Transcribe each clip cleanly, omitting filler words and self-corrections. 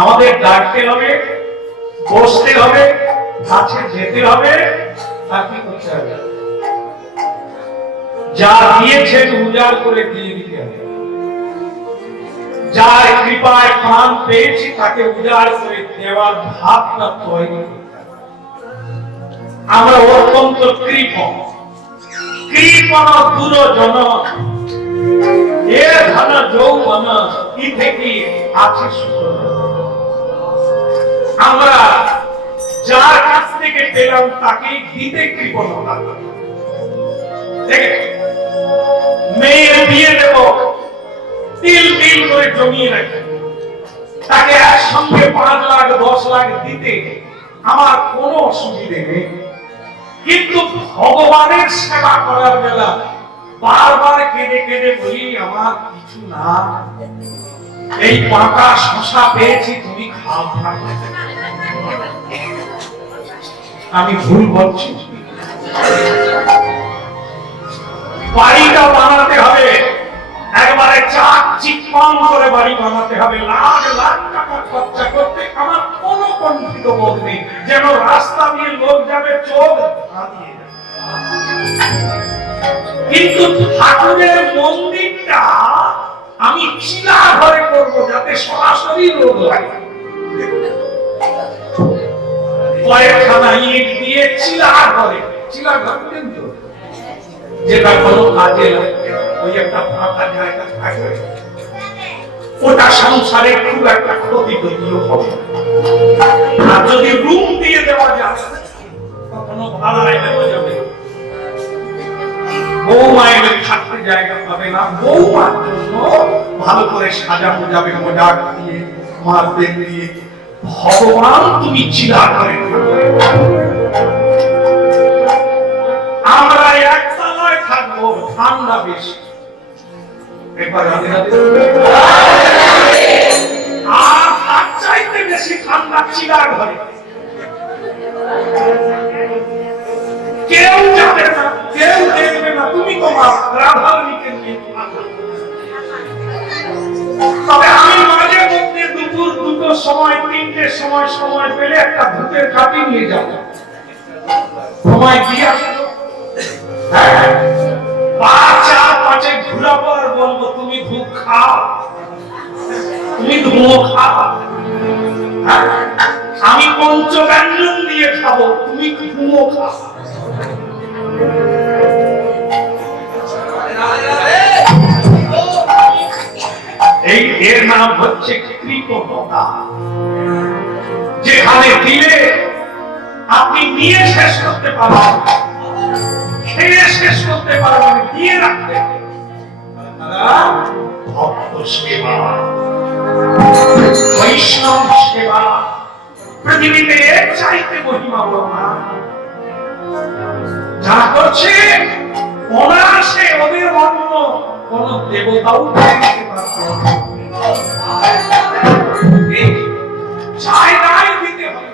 আমাদের ডাকতে হবে, বসতে হবে, কাছে যেতে হবে, আর কি করতে হবে? যা দিয়েছেন উজাড় করে দিয়ে দিতে হবে। যার কৃপায় প্রাণ পেয়েছি তাকে উজাড় করে দেওয়ার ভাবনা তৈরি করতে হবে। আমরা অত্যন্ত কৃপণ দুরজন এ ধন যৌবন ইথে কি আছে সুযোগ। আমরা যার কাছ থেকে পেলাম তাকে দিতে কৃপণতা। মেয়ের বিয়ে দেব, তিল তিল করে জমিয়ে রাখি, তাকে একসঙ্গে 5 লাখ 10 লাখ দিতে আমার কোনো অসুবিধে নেই। কিন্তু ভগবানের সেবা করার বেলা বারবার কেঁদে কেঁদে বলি আমার কিছু না, এই পাকা শশা পেয়েছি তুমি খাও। আমি ভুল বলছি? বাড়িটা বানাতে হবে, একবারে চাক চিকন করে বাড়ি বানাতে হবে, লাখ লাখ টাকা খরচা করতে আমার কোনো কণ্ঠিত বোধ নেই। যেন রাস্তা দিয়ে লোক যাবে চোখ ধাঁধিয়ে যাবে। কিন্তু ঠাকুরের মন্দিরটা আমি চিলা ঘরে করবো, যাতে সরাসরি লোক লাগে। কয়েকখানা ইট দিয়ে চিলা ঘরে, চিলা ঘর কিন্তু যেটা কোনো কাজে লাগবে, ওই একটা ফাঁকা জায়গা থাকবে, ওটা সংসারে খুব একটা ক্ষতি তৈরিও হবে। আর যদি রুম দিয়ে দেওয়া যায়, কখনো ভাড়ায় দেওয়া যাবে, বৌমায়ের থাকতে জায়গা পাবে না, বৌমার জন্য ভালো করে সাজানো যাবে মজাক দিয়ে, মারবেন দিয়ে। ভগবান তুমি চিলা করে, আমরা একতলায় থাকবো, ঠান্ডা বেশি। একবার রাতে রাতে আর তার চাইতে বেশি ঠান্ডা চিলা ঘরে। কেউ যাবে না, কেউ দেখবে না, তুমি তোমার রাধারণীকে নিয়ে তবে সময় 3টের সময় সময় পেলে একটা ভূতের কাটি নিয়ে যাবো, সময় দিয়ে আসবো। হ্যাঁ, 5 ঘুরাবো আর বলবো তুমি ধূপ খাও, তুমি ধুমো খাও। আমি পঞ্চব্যঞ্জন দিয়ে খাবো, তুমি ধুমো খাও। এই এর নাম হচ্ছে কৃপণতা। যেখানে দিলে আপনি নিয়ে শেষ করতে পারবেন, খেয়ে শেষ করতে পারবেন, দিয়ে রাখতে ভক্ত সেবা, বৈষ্ণব সেবা পৃথিবীতে এর চাইতে মহিমা বড় না। যারা করছে অনায়াসে ওদের অন্য কোন দেবতাও দিতে পারবে, চাই নাই দিতে হবে।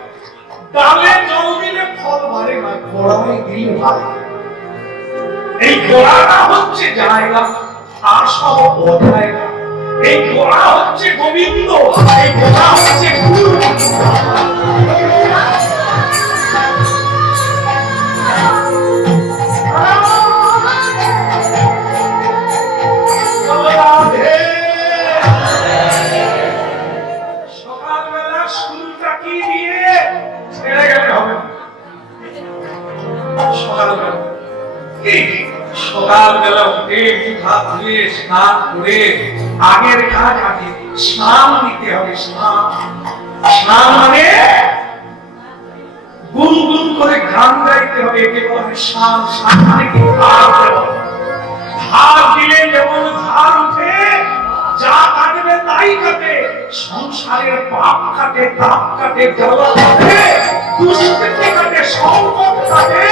ডালে জল দিলে ফল বাড়ে না, গোড়ায় দিলে বাড়ে। এই গোড়াটা হচ্ছে জায়গা, আর সব বোঝায়গা। এই গোড়া হচ্ছে গোবিন্দ, এই গোড়া হচ্ছে গুরু। সকালবেলা শুরুটা কি দিয়ে ছেড়ে গেলে হবে না। সকালবেলা উঠে হাত ধুয়ে স্নান করে আগের কাজ আগে স্নান দিতে হবে। স্নান মানে গুনগুন করে গান গাইতে হবে, একে বলে স্নান। স্নান মানে কি? ধার দেওয়া। ধার দিলে যেমন ধার উঠে, যা কাটবে তাই কাটে। সংসারের পাপ কাটে, তাপ কাটে, জ্বালা কাটে, দুষ্কৃতি কাটে, সংকট কাটে।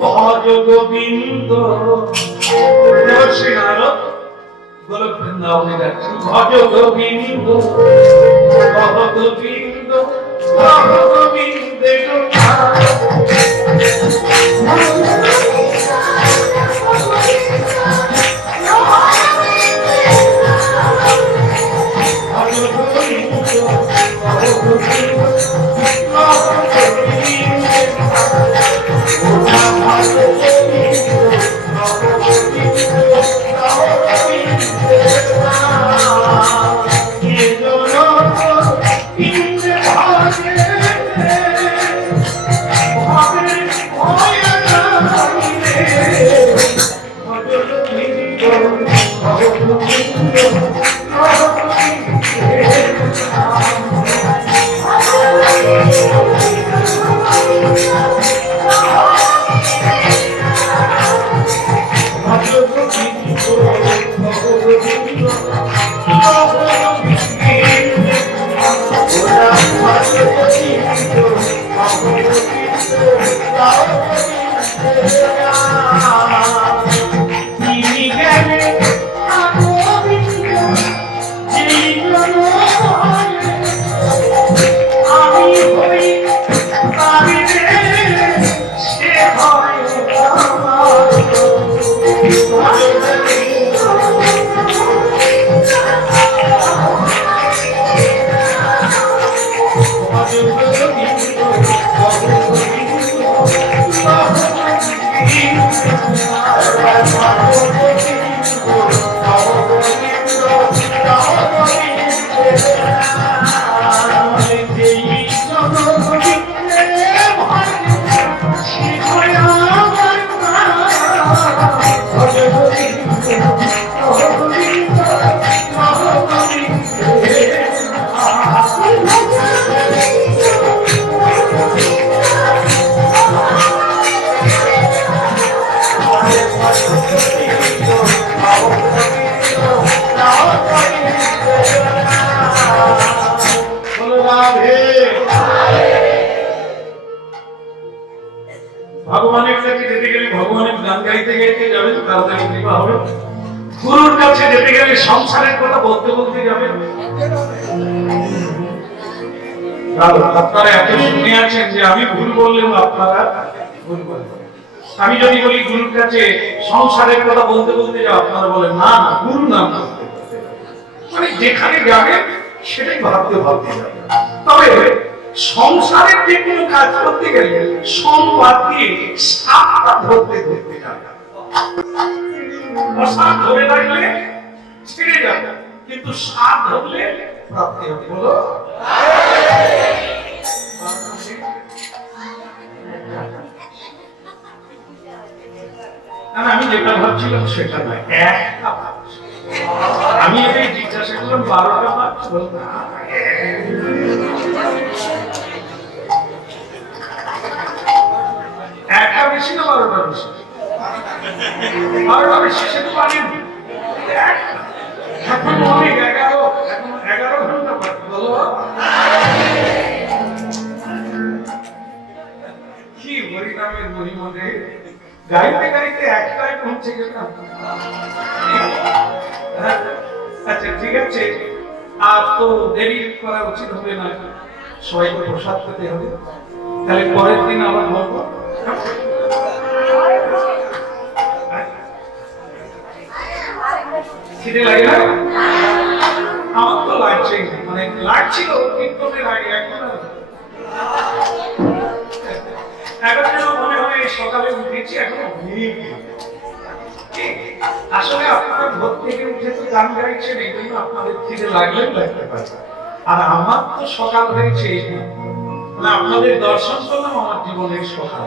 ভজ গোবিন্দ দেবশ্রী নারদ গোলক বৃন্দাবনে যাচ্ছি। ভজ গোবিন্দ, ভজ গোবিন্দ, ভজ গোবিন্দে ভগবানের কাছে যেতে গেলে ভগবানের গান গাইতে গাইতে যাবেন, তাড়াতাড়ি কৃপা হবে। গুরুর কাছে যেতে গেলে সংসারের কথা বলতে বলতে যাবেন। আপনারা এত শুনে আছেন যে আমি ভুল বললেও আপনারা ভুল বলেন। আমি যদি বলি গুরুর কাছে সংসারের কথা বলতে বলতে যাও, আপনারা বলেন না না গুরু নাম বলতে বলতে। মানে যেখানে যাবেন সেটাই ভাবতে ভাবতে যাবে। তবে সংসারের যে কোনো কাজ করতে গেলে সংবাদ দিয়ে সাতটা ধরতে ধরতে যাবে। সাত ধরে রাখলে ছেড়ে যাবে, কিন্তু সাত ধরলে প্রাপ্তি হবে। বলো আমি যেটা ভাবছিলাম সেটা নয়, একটা ভাবছি। আমি এটাই জিজ্ঞাসা করলাম 12টা ভাবছি, একটা বেশি না 12টা বেশি? 12টা বেশি সে তো পারি এখন অনেক 11 ঘন্টা বাকি। বলো কি হরিনামের মহিমনে গাইতে গাইতে একটাই পৌঁছে গেলাম। আচ্ছা ঠিক আছে, আর তো দেরি করা উচিত হবে না, সবাইকে প্রসাদ পেতে হবে। তাহলে পরের দিন আবার বলবো। খিদে লাগে না? আমার তো লাগছে, মানে লাগছিল কীর্তনের আগে, এখন মনে হয় সকালে উঠেছি এখন। আসলে আপনারা ভোর থেকে উঠে তো গান গাইছেন, এই জন্য আপনাদের খিদে লাগলেও লাগতে পারে। আর আমার তো সকাল হয়েছে, মানে আপনাদের দর্শন করলাম আমার জীবনের সকাল।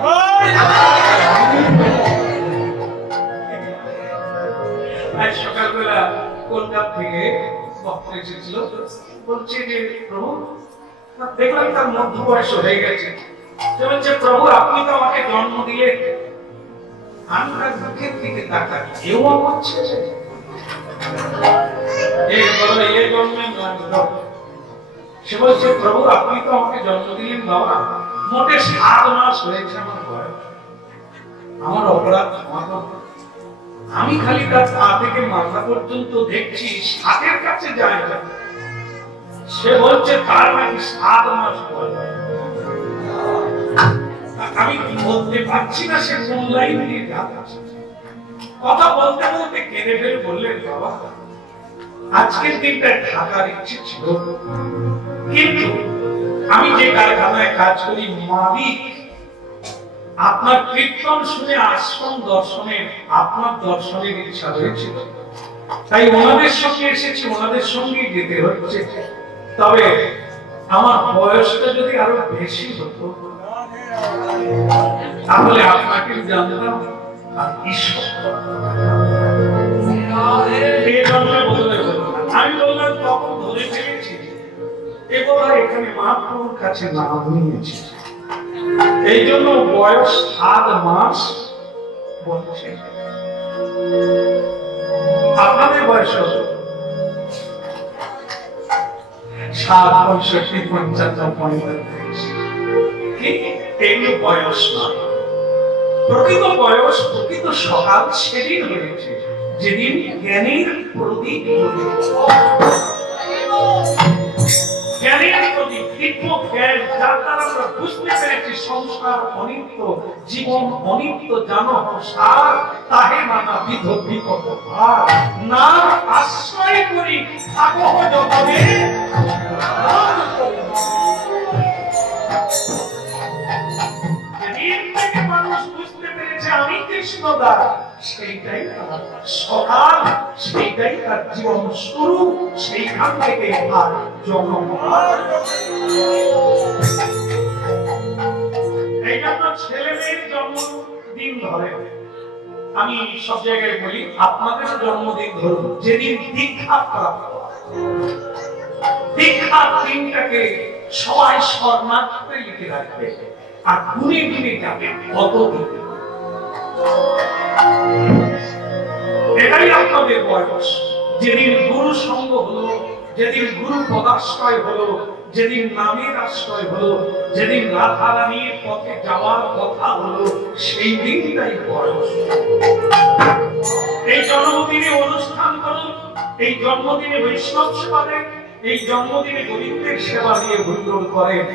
আজ সকালবেলা কলকাতা থেকে বক্তা এসেছিল, বলছে যে প্রভু, দেখলাম তার মধ্য বয়স হয়ে গেছে, বলছে প্রভু আপনি তো আমাকে জন্ম দিলেন, আমি তার মুখের দিকে তাকাই, কেউ আমার ছেলে সে বলছে প্রভু আপনি তো আমাকে জন্ম দিলেন বাবা, মোটে 7 মাস হয়েছে আমার বয়স, আমার অপরাধ ক্ষমা করুন। আমি খালি তার পা থেকে মাথা পর্যন্ত দেখছি, হাতের কাছে যায় না। সে বলছে তার নাকি 7 মাস বয়স। আমি বলতে পারছি না সে কোন লাইন দিয়ে যাচ্ছে। কথা বলতে বলতে কেঁদে ফেলে বললেন বাবা আজকের দিনটা থাকার ইচ্ছে ছিল, কিন্তু আমি যে কারখানায় কাজ করি মালিক আপনার কীর্তন শুনে আশ্রম দর্শনের, আপনার দর্শনের ইচ্ছা হয়েছিল, তাই ওনাদের সঙ্গে এসেছি, ওনাদের সঙ্গেই যেতে হচ্ছে। তবে আমার বয়সটা যদি আরো বেশি হতো তাহলে আপনাকে জানতাম আর ঈশ্বর। আমি বললাম তখন ধরে ফেলেছি, এবার এখানে মহাপ্রভুর কাছে নাম নিয়েছি, এই জন্য বয়স 7 মাস বলছে। আপনাদের বয়স 7, 65, 55, 45, এগুলো বয়স না। প্রকৃত বয়স, প্রকৃত সকাল সেদিন হয়েছে যেদিন জ্ঞানের প্রদীপ জ্ঞানের প্রদীপ দিব্য জ্ঞান, যার দ্বারা আমরা বুঝতে পেরেছি সংসার অনিত্য, জীবন অনিত্য, জানো সার তাহে নানাবিধ বিপদ ভার, না আশ্রয় করি থাকো জগতে। যেদিন থেকে মানুষ বুঝতে পেরেছে আমি কৃষ্ণদাস, সেইটাই তার সকাল, সেইটাই তার জীবন শুরু, সেইখান থেকে আর জন্ম। এই জন্য ছেলে মেয়ের জন্মদিন ধরে, আমি সব জায়গায় বলি আপনাদের জন্মদিন ধরুন, যেদিন দীক্ষা প্রাপ্ত, দীক্ষার দিনটাকে সবাই স্বর্ণাক্ষরে লিখে রাখবে আর গুনে গুনে যাবে কতদিন। এটাই আপনাদের বয়স। যেদিন গুরু সঙ্গ হলো, যেদিন গুরু পদাশ্রয় হলো, যেদিন নামের আশ্রয় হলো, যেদিন রাধা রানীর পথে যাওয়ার কথা হলো, সেই দিনটাই বয়স। এই জন্মদিনে অনুষ্ঠান করুন, এই জন্মদিনে বৈষ্ণব সেবা দেন, এই জন্মদিনে গরিবদের সেবা দিয়ে হুল্লোড় করেন।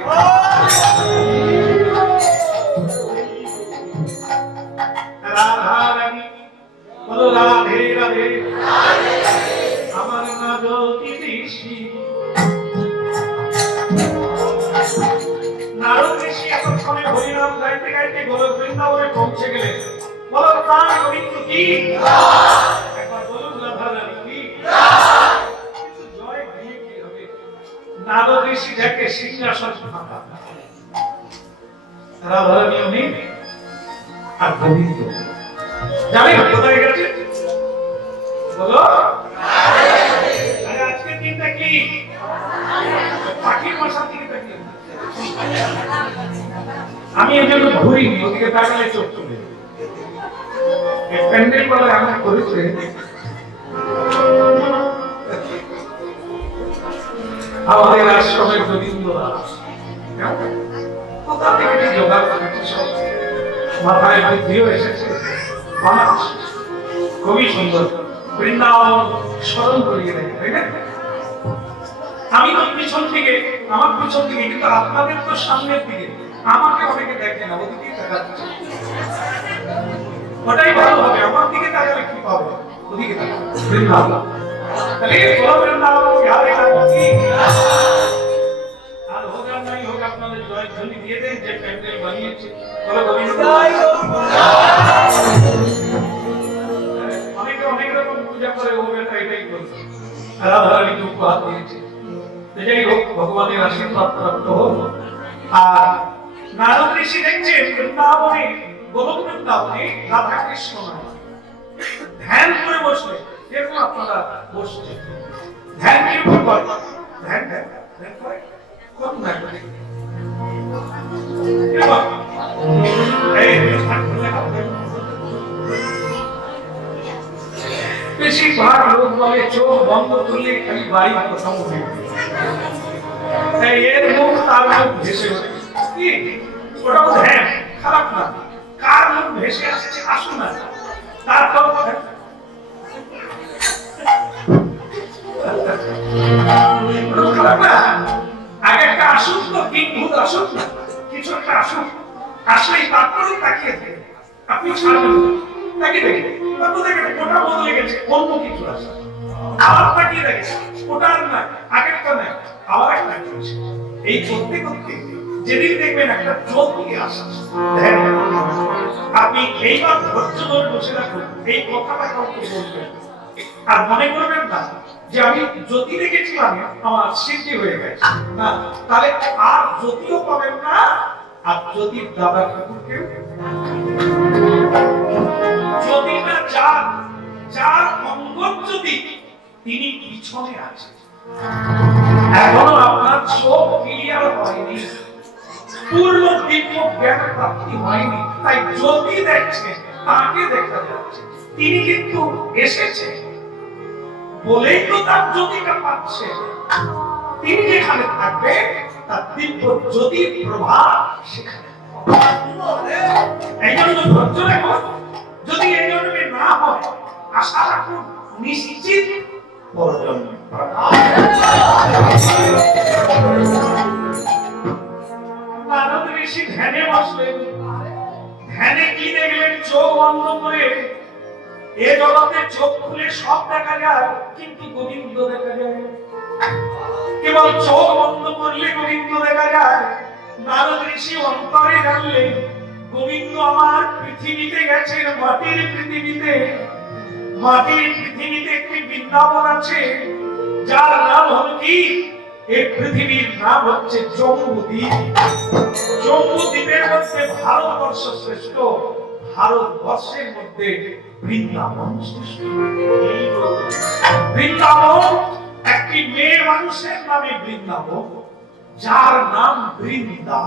বৃন্দাবনে পৌঁছে গেলে বলো প্রাণ গোবিন্দ কি একবার বলুন রাধা রানী কি কিন্তু জয় দিয়ে কি হবে নারদ ঋষি দেখে সিংহাসন ফাঁকা রাধা রানী নেই আর গোবিন্দ জানেন কোথায় গেছে বলো আজকে দিনটা কি পাখির মশা থেকে তাকিয়ে আমি এই জন্য ঘুরি ওদিকে তাকালে চোখ চলে প্যান্ডেল বলে এমন করেছে আমাদের আশ্রমের গোবিন্দ দাস কোথা থেকে যে জোগাড় করেছে সব মাথায় বুদ্ধিও এসেছে খুবই সুন্দর বৃন্দাবন স্মরণ করিয়ে দেয় তাই না আমি তো পিছন থেকে আমার পিছন থেকে কিন্তু আপনাদের তো সামনের দিকে আমাকে অনেকে দেখে না ওদিকে তাকাচ্ছে ওটাই ভালো হবে আমার দিকে তাকালে কি পাবে ওদিকে তাকাবে বৃন্দাবন তাহলে বলো বৃন্দাবন ইয়ারে লাগি আর হোক আর নাই হোক আপনাদের জয় ধ্বনি দিয়ে দেন যে প্যান্ডেল বানিয়েছে বলো গোবিন্দ অনেকে অনেক রকম পূজা করে ও বেটা এটাই করছে রাধারানী উপহার দিয়েছে যাই হোক ভগবানের আশীর্বাদ প্রাপ্ত হোক আর নারদ ঋষি দেখছেন বৃন্দাবনে গোলক বৃন্দাবনে রাধা কৃষ্ণ ধ্যান করে বসলে এরকম আপনারা বসছে ধ্যান কিরকম করে ধ্যান ধ্যান ধ্যান করে কত ধ্যান করে বেশিরভাগ লোক বলে চোখ বন্ধ করলে খালি বাড়ি প্রথম উঠে এর মুখ তার মুখ ভেসে ওঠে কি ওটাও ধ্যান খারাপ না কার মুখ ভেসে আসছে আসুন না তারপর খারাপ না আগে একটা আসুন তো কিংভূত আসুন না কিছু একটা আসুন আসলেই তারপরেও তাকিয়ে থাকে আপনি ছাড়বেন তাকিয়ে দেখেন তারপর দেখেন ওটা বদলে গেছে অন্য কিছু আসে আবার তাকিয়ে দেখেন ওটার না আগেরটা না আবার একটা কিছু এই করতে করতে যেদিন দেখবেন একটা জ্যোতি আসে আপনি এইবার ধৈর্য ধরে বসে রাখুন এই কথাটা কাউকে বলবেন আর মনে করবেন না যে আমি জ্যোতি দেখেছিলাম আমার সিদ্ধি হয়ে গেছে না তাহলে আর জ্যোতিও পাবেন না আর জ্যোতির দাদা ঠাকুরকে যদি না যার অঙ্গন যদি তিনি পিছনে আছেন এখনো আপনার চোখ ক্লিয়ার হয়নি পূর্ণ দিব্য জ্ঞান প্রাপ্তি হয়নি তাই জ্যোতি দেখছেন তাকে দেখা যাচ্ছে তিনি কিন্তু এসেছেন বলেই তো তার জ্যোতিটা পাচ্ছে তিনি যেখানে থাকবে তার দিব্য জ্যোতির প্রভাব সেখানে এই জন্য ধৈর্য রাখুন যদি এই জন্মে না হয় আশা রাখুন নিশ্চিত পরজন্মে নারদ ঋষি ধ্যানে বসলেন ধ্যানে কি দেখলেন চোখ বন্ধ করে এ জগতে চোখ খুলে সব দেখা যায় কিন্তু গোবিন্দ দেখা যায় কেবল চোখ বন্ধ করলে গোবিন্দ দেখা যায় নারদ ঋষি অন্তরে জানলেন গোবিন্দ আমার পৃথিবীতে গেছেন মাটির পৃথিবীতে একটি বৃন্দাবন আছে যার নাম হল কি এই পৃথিবীর নাম হচ্ছে জম্বুদ্বীপ জম্বুদ্বীপের মধ্যে ভারতবর্ষ শ্রেষ্ঠ ভারতবর্ষের মধ্যে বৃন্দাবন শ্রেষ্ঠ বৃন্দাবন একটি মেয়ে মানুষের নামে বৃন্দাবন যার নাম বৃন্দা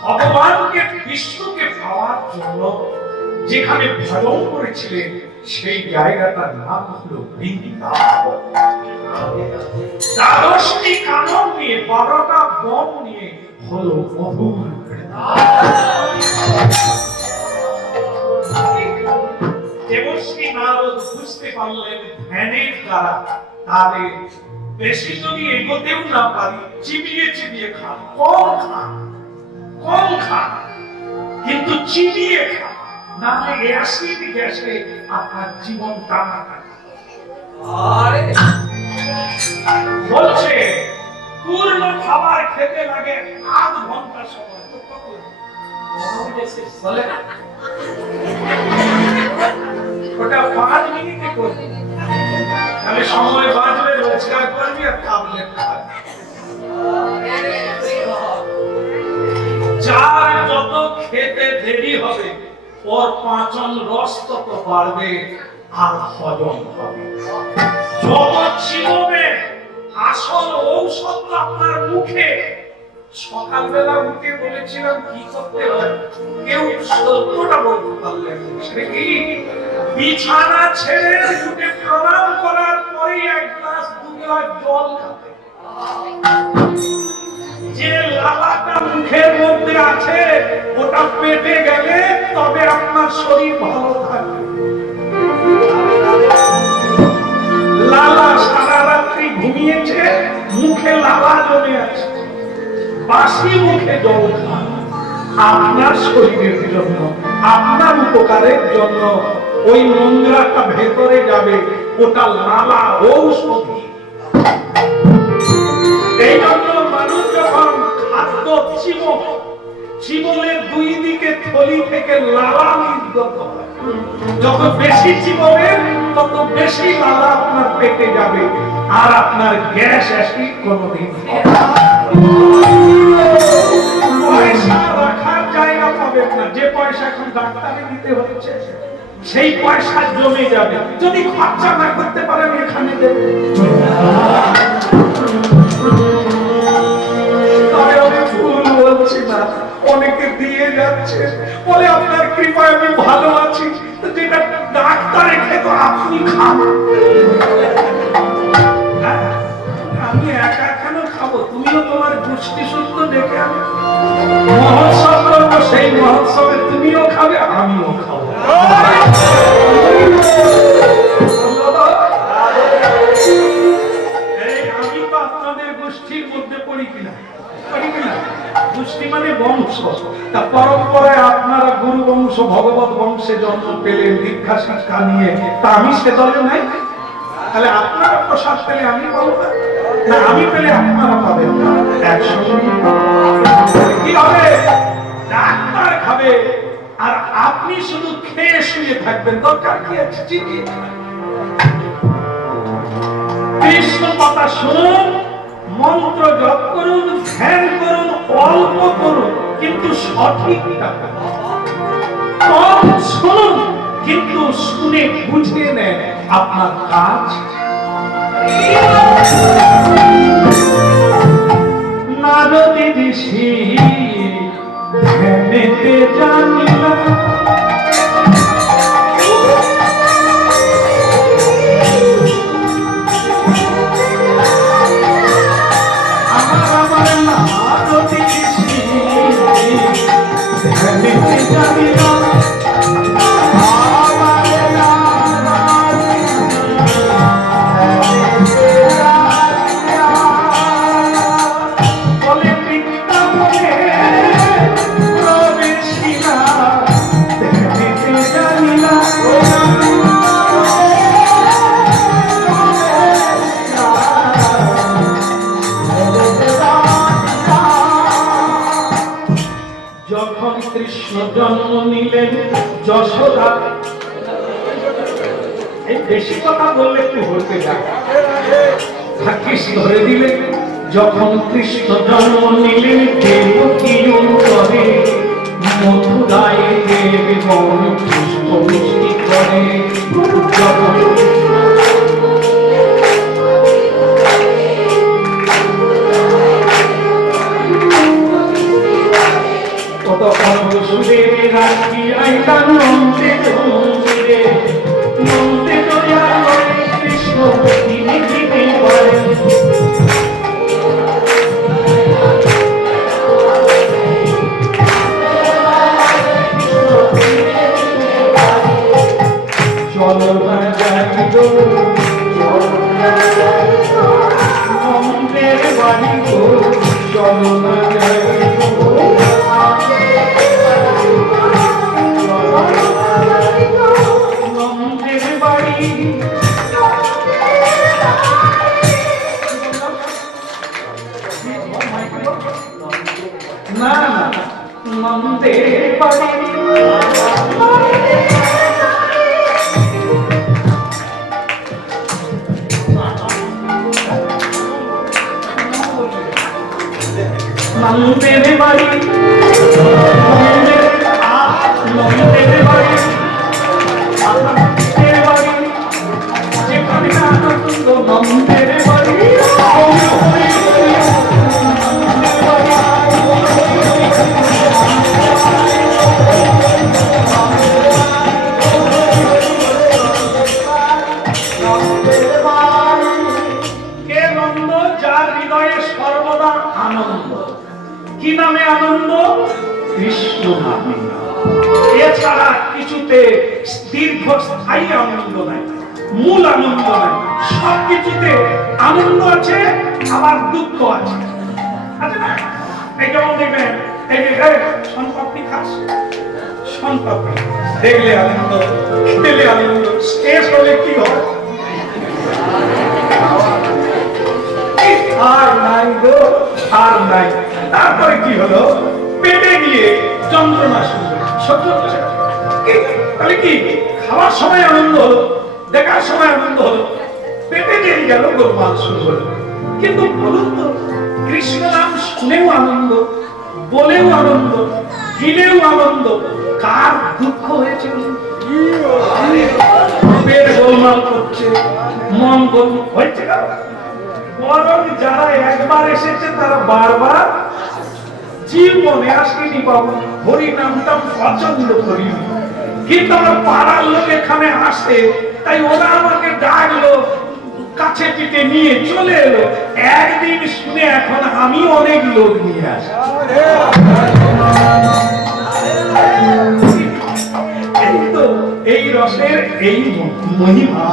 ভগবানকে বিষ্ণুকে পাওয়ার জন্য যেখানে ভজন করেছিলেন সেই জায়গাটার নাম হলো বৃন্দাবন 12টি কানন নিয়ে 12টা বন নিয়ে হলো মধুর দেবশ্রী নারদ বুঝতে পারলেন ধ্যানের দ্বারা তাদের বেশি যদি এগোতেও না পারি চিবিয়ে খান কম খান কিন্তু চিবিয়ে খান না হলে অ্যাসিড গ্যাসে আপনার জীবন টানা বলছে পূর্ণ খাবার খেতে লাগে আধ ঘন্টা সময় বলে ওটা 5 মিনিটে করবি, তাহলে সময় বাঁচবে, রোজগার করবি আর ট্যাবলেট খাবি। যার যত খেতে দেরি হবে ওর পাচন রস তত বাড়বে আর হজম হবে। যত চিববে আসল ঔষধ আপনার মুখে। সকালবেলা উঠে বলেছিলাম কি করতে হয়, কেউ সত্যটা বলতে পারলেন সেটা কি? বিছানা ছেড়ে উঠে প্রণাম করার পরে 1 গ্লাস 2 গ্লাস জল খাবে। যে লালাটা মুখের মধ্যে আছে ওটা পেটে গেলে তবে আপনার শরীর ভালো থাকবে। লালা সারা রাত্রি ঘুমিয়েছে, মুখে লালা জমে আছে, বাসি মুখে জল খান। আপনার শরীরের জন্য, আপনার উপকারের জন্য ওই নোংরাটা ভেতরে যাবে, ওটা লালা ঔষধি। এই জন্য মানুষ যখন খাদ্য চিবলের 2 দিকে থলি থেকে লালা নির্গত হয়, যত বেশি চিববেন তত বেশি লালা আপনার পেটে যাবে আর আপনার গ্যাস অ্যাসিড কোনোদিন পয়সা রাখার জায়গা পাবেন না। যে পয়সা এখন ডাক্তারে দিতে হচ্ছে সেই পয়সা জমে যাবে। যদি খরচা না করতে পারেন এখানে দেবেন। অনেকে দিয়ে যাচ্ছে বলে আপনার কৃপায় আমি ভালো আছি, যেটা ডাক্তারে খেত আপনি খান। আমি একা কেন খাবো? তুমিও তোমার গোষ্ঠী সূত্র দেখে আমি মহোৎসব করবো, সেই মহোৎসবে তুমিও খাবে আমিও খাবো। আমি তো আপনাদের গোষ্ঠীর মধ্যে পড়ি কিনা? গোষ্ঠী মানে বংশ। তা পরম্পরায় আপনারা গুরু বংশ ভগবত বংশে জন্ম পেলেন দীক্ষা শিক্ষা নিয়ে, তা আমি সে দলে নাই। তাহলে আপনারা প্রসাদ পেলে আমি পাবো না, না আমি পেলে আপনারা পাবেন না। একসঙ্গে কি হবে? ডাক্তার খাবে আর আপনি শুধু খেয়ে শুয়ে থাকবেন। দরকার কি আছে? কৃষ্ণ কথা শুনুন, মন্ত্র জপ করুন, ধ্যান করুন, অল্প করুন কিন্তু সঠিক শুনুন, কিন্তু শুনে বুঝে নেন আপনার কাজ। নারদী ঋষি ধ্যানেতে জানিলা, জন্ম নিলেন যশোদা। এই বেশি কথা বললে একটু হতে যায়, ধরে দিলেন। যখন কৃষ্ণ জন্ম নিলেন দেবকী উদরে, মথুরায় দেবগণ পুষ্প মিষ্টি করে। কৃষ্ণ নন্দের বাড়ি নন্দের বাড়ি নন্দের বাড়ি নন্দের বাড়ি যেখানে আনন্দ নন্দের বাড়ি কে নন্দ যার হৃদয়ে সর্বদা আনন্দ। কি নামে আনন্দ? কৃষ্ণ নামে। এছাড়া কিছুতে দীর্ঘস্থায়ী আনন্দ নাই, মূল আনন্দ নাই। সবকিছুতে আনন্দ আছে, আবার দুঃখ আছে, আছে না? এই যেমন দেখবেন, এই যে শনপাপড়ি খাস, শনপাপড়ি দেখলে আনন্দ, খেলে আনন্দ, শেষ হলে কি হয়? আর নাই গো, আর নাই। তারপরে কি হলো? পেটে গিয়ে যন্ত্রণা শুরু হলো। সহ্য হচ্ছে না। তাহলে কি খাওয়ার সময় আনন্দ হলো, দেখার সময় আনন্দ হলো, পেটে গিয়ে গেল গোলমাল শুরু হলো। কিন্তু বলুন তো, কৃষ্ণ নাম শুনেও আনন্দ, বলেও আনন্দ, দিলেও আনন্দ, কার দুঃখ হয়েছে? পেট গোলমাল করছে, মন গোলমাল হয়েছে না? বরং যারা একবার এসেছে তারা বারবার জীবনে আসেনি বাবু, হরি নামটা পছন্দ করি। কিন্তু আমার পাড়ার লোক এখানে আসে, তাই ওরা আমাকে ডাকলো, কাছে পিঠে নিয়ে চলে এলো। একদিন শুনে এখন আমি অনেক লোক নিয়ে আসি। এই তো এই রসের এই মহিমা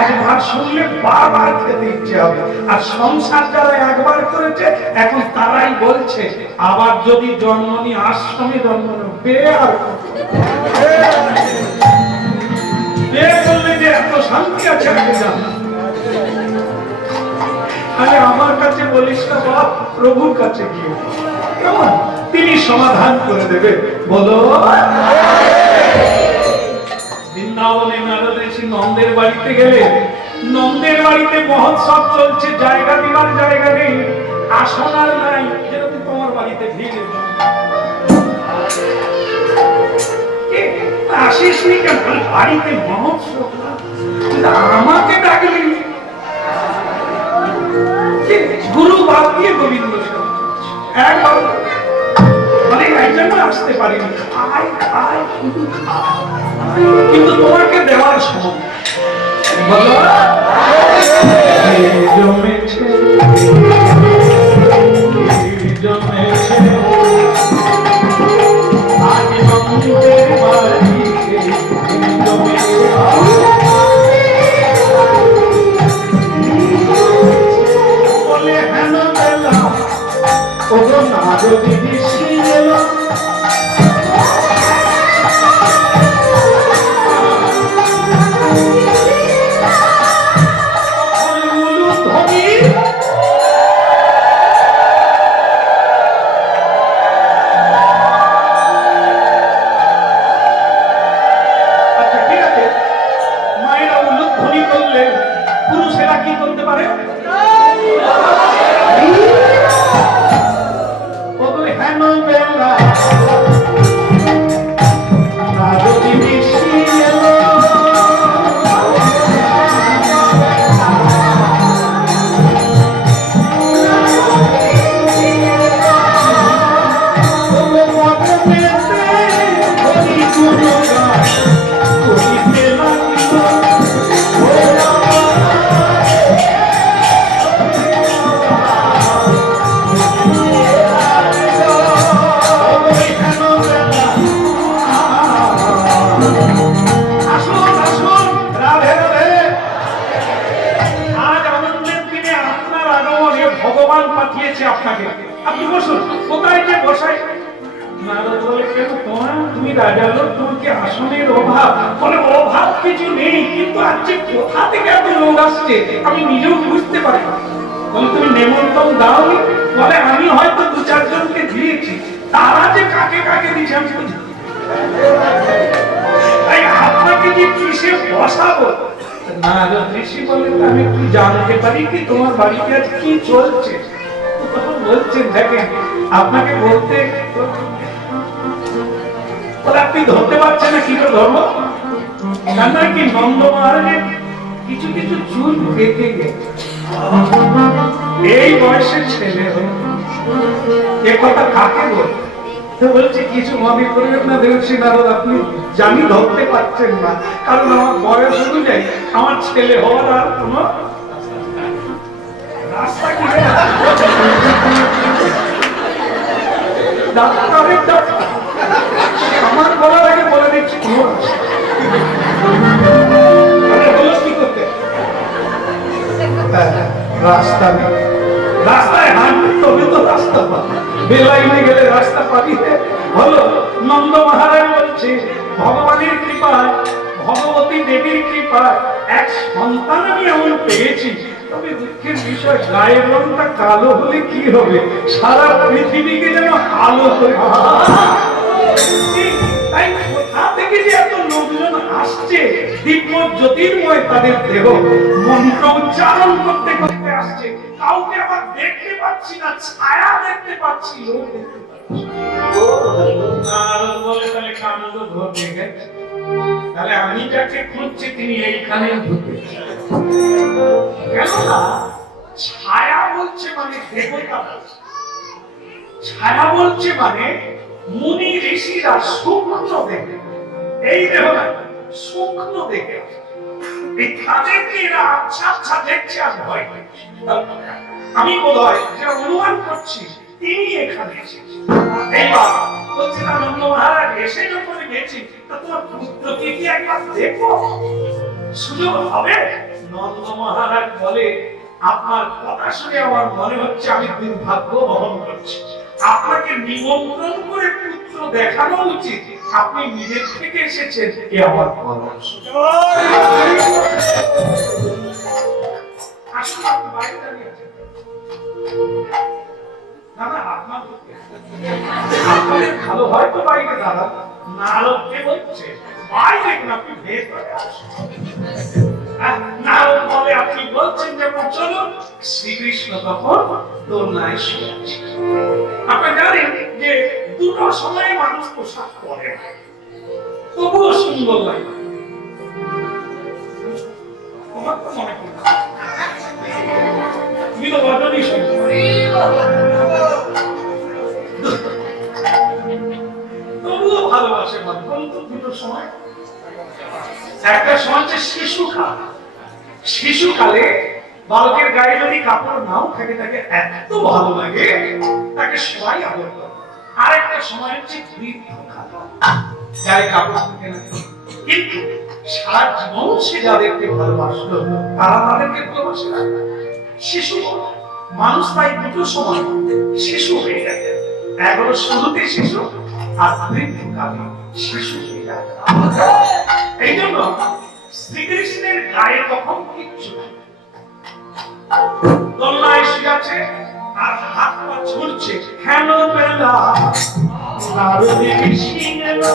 একবার শুনলে বারবার খেতে ইচ্ছে হবে। আর সংসার যারা একবার করেছে এখন তারাই বলছে আবার যদি জন্মনি আশ্রমে জন্ম বিয়ে করলে যে এত শান্তি আছে। আরে আমার কাছে বলিস না বাপ, প্রভুর কাছে গিয়ে কেমন তিনি সমাধান করে দেবে। বলো বৃন্দাবনে নারদ ঋষি নন্দের বাড়িতে গেলে, নন্দের বাড়িতে মহোৎসব চলছে, জায়গা দিবার জায়গা নেই, আসন আর নাই। যেরকম তোমার বাড়িতে ভিড়, আসিস নি কেন? বাড়িতে মহোৎসব, আমাকে ডাকলি। গুরু বাদ দিয়ে গোবিন্দ একবার মানে একজন আসতে পারিনি, খাই খাই শুধু খাই, কিন্তু তোমাকে দেওয়ার সময় বলো জমেছে জমেছে আজ নন্দের বাড়িতে জমেছে। বলে হেন বেলা ওগো নারদ ঋষি এলো, পুরুষেরা কি করতে পারে? হেন বেলা নারদ ঋষি এলো, ভগবান পাঠিয়েছে আপনাকে, আপনি বসুন। কোথায় যে বসাই? নারদ বলে কেন তোমার, তুমি রাজা লোক, তোমার কি আসনের অভাব? বলে অভাব কিছু নেই, কিন্তু আজকে কোথা থেকে এত লোক আসছে আমি নিজেও বুঝতে পারি। বলে তুমি নেমন্তন্ন দাওনি? বলে আমি হয়তো দু চারজনকে দিয়েছি, তারা যে কাকে দিয়েছি আমি তো জানি। তাই আপনাকে যে কিসে বসাবো, নারদ ঋষি বলে আমি কি জানতে পারি কি তোমার বাড়িতে আজ কি চলছে? তখন বলছেন দেখেন আপনাকে বলতে আপনি ধরতে পারছেন না কি করে ধরবো, জানা কি নন্দ মহারাজের কিছু কিছু চুল পেকে গেছে, এই বয়সের ছেলে হয়ে এ কথা কাকে বলবে? তো বলছে কিছু মনে করবেন না দেবশ্রী নারদ, আপনি জানি ধরতে পারছেন না, কারণ আমার বয়স অনুযায়ী আমার ছেলে হওয়ার আর কোনো রাস্তা কি আমার বলার আগে বলে দিচ্ছি রাস্তা নেই, রাস্তায় হাঁটবে তবে তো রাস্তা পাবে, বেলাইনে গেলে রাস্তা পাবি হলো। নন্দ মহারাজ বলছে ভগবানের কৃপায় ভগবতী দেবীর কৃপায় এক সন্তান আমি এমন পেয়েছি, তবে দুঃখের বিষয় গায়ের রংটা কালো হলে কি হবে, সারা পৃথিবীকে যেন আলো করে। তাই কোথা থেকে যে এত লোকজন আসছে, দিব্য জ্যোতির্ময় তাদের দেহ, মন্ত্র উচ্চারণ করতে করতে আসছে, কাউকে আবার দেখতে পাচ্ছি না, ছায়া দেখতে পাচ্ছি, লোক দেখতে পাচ্ছি। বলে তাহলে কাণ্ড ঘটে গেছে, তাহলে আমি যাকে খুঁজছি তিনি এইখানে ঢুকেছে। কেননা ছায়া বলছে মানে দেবতা, ছায়া বলছে মানে মুনি ঋষিরা সূক্ষ্ম দেখে, এই দেহ না সূক্ষ্ম দেখে, এই তাদেরকে এরা আচ্ছা আচ্ছা দেখছে আর ভয় পাচ্ছে। আমি বোধহয় যে অনুমান করছি তিনি এখানে এসেছেন। এইবার বলছে না নন্দ মহারাজ এসে যখন গেছি তা তোমার পুত্রকে কি একবার দেখবো, সুযোগ হবে? নন্দ মহারাজ বলে আপনার কথা শুনে আমার মনে হচ্ছে আমি দুর্ভাগ্য বহন করছি, আপনাকে নিমন্ত্রণ করে পুত্র দেখানো উচিত, আপনি নিজের থেকে এসেছেন এ আমার পরামর্শ। আসুন আপনি বাইরে দাঁড়িয়ে আছেন, না না আপনাদের ভালো হয়তো বাইরে দাঁড়ান, নারদকে বলছে বাইরে আপনি ভেতরে আসুন। নারদ বলে আপনি বলছেন যেমন চলুন। শ্রীকৃষ্ণ তখন দোলনায় শুয়ে আছে। আপনারা জানেন যে দুটো সময়ে মানুষ পোশাক পরে, তবুও সুন্দর লাগে। তোমার তো মনে করছে তবুও ভালোবাসে মানুষ দুটো সময়। একটা সময় হচ্ছে শিশুকাল, শিশুকালে বালকের গায়ে যদি কাপড় নাও থাকে তাকে এত ভালো লাগে তাকে সবাই আদর করে। আর একটা সময় হচ্ছে বৃদ্ধকাল, গায়ে কাপড় থাকে না কিন্তু সারা জীবন সে যাদেরকে ভালোবাসলো তারা তাদেরকে ভালোবাসে না। শিশু মানুষ তাই দুটো সময় শিশু হয়ে যায়, এখনো শুরুতে শিশু আর বৃদ্ধকালে শিশু হয়ে যায়। এই জন্য শ্রীকৃষ্ণের গায়ে তখন কিচ্ছু দোলনায় শুয়ে আছে আর হাত পা ছুটছে, হেন বেলা নারদে ঋষি এলো।